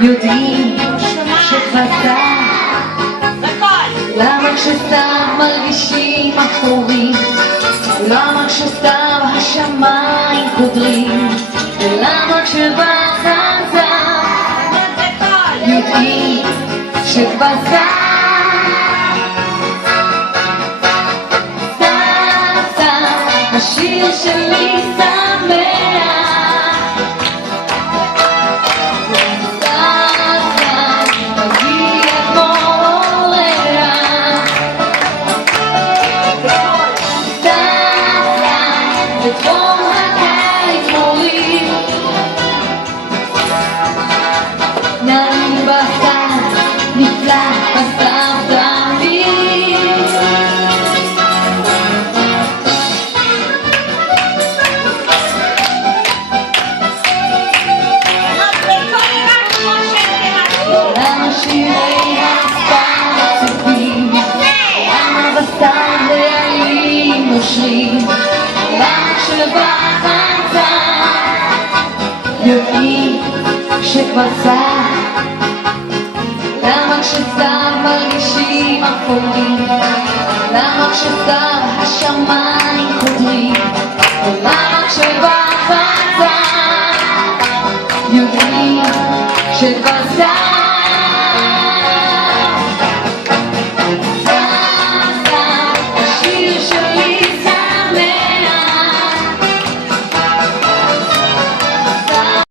יודעים שכבר למה כשסתם מרגישים אפורים? למה כשסתם השמיים קודרים? ולמה כשבחזר יודעים שכבר השיר שלי שמח מגיע כמו אורח בטרום הקיץ מוריד נעים בצד נפלא בשר תמיד שירי הסתיו עצובים למה בסתיו רעלים נושרים למה כשבחצה יודעים שכבר צר למה כשסתיו מרגישים אפורים למה כשסתיו השמיים קודרים ולמה כשבחצה